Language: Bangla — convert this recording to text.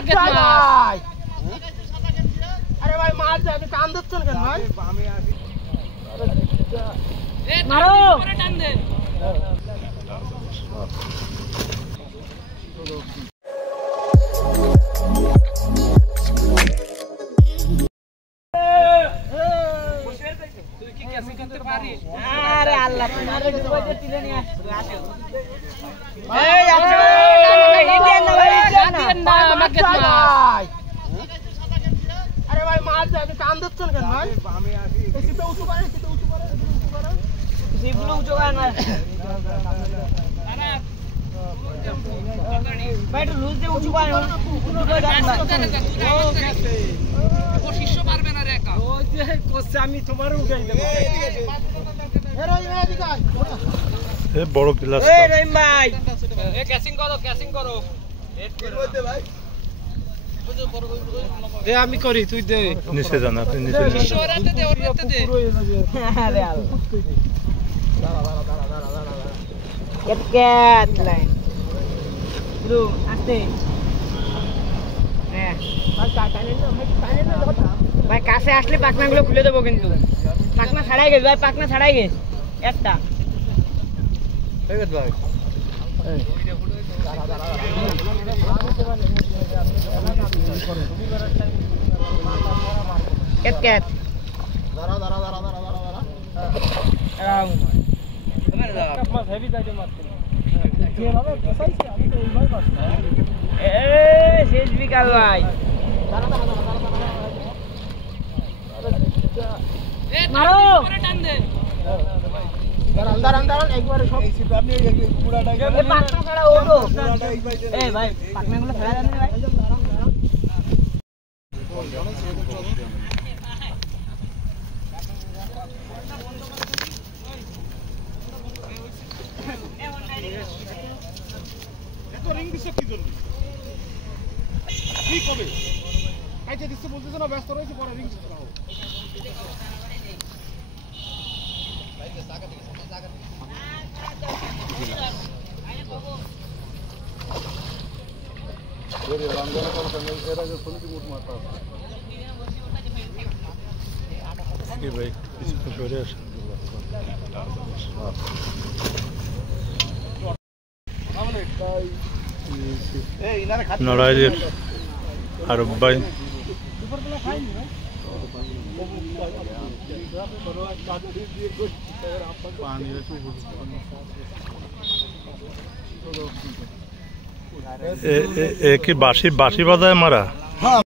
ভাই আরে ভাই মাছ আপনি কান দিচ্ছেন কেন ভাই মারো টান দে আরে আল্লাহ তোমারে কইতে তিলে নিয়ে আসো এই ইন্ডিয়ান না ভাই ইন্ডিয়ান না আমাকে ভাই আরে ভাই মাছ আপনি কান দিচ্ছেন কেন ভাই আমি আসি এসিতে উঁচু করে জিবলু উঁচু করে না ভাই একটু লুজ দিয়ে উঁচু করে ও শিষ্য পারবে না রে একা ও যে কোসে আমি তোমারও উঠাই দেব এ রহিম এদিকে আয় এ বড় গ্লাস এ রহিম ভাই এ ক্যাচিং করো হেড করে দে ভাই এ আমি করি তুই দে নিচে যা না তুই নিচে শিষ্য ওরাতে দে আরে আল্লাহ কেট লাইন ব্লু আস্তে হ্যাঁ ভাই কাছে আসলে পাখনাগুলো খুলে দেবো কিন্তু পাখনা ছাড়াই গেছে ভাই পাখনা ছাড়াই গেছে একটা ভাই কেট শেষ বিকাল ভাই মারো দাঁড়ান একবারে সব আপনি পুরাটা পাখনা ছাড়া ওঠো এই ভাই পাখনাগুলো ছাড়া দেন ভাই এত রিং দিছে কি জন্য কি কবে কাইতে দিছে বলতেছ না ব্যস্ত রয়েছে পরে রিং দিতে দাও এর রংগনা করতে এর আগে ফোনটি মুট মারতা কি ভাই কিছু করে আসে নড়াইলের আরব ভাই কি বাঁশি বাজায় মারা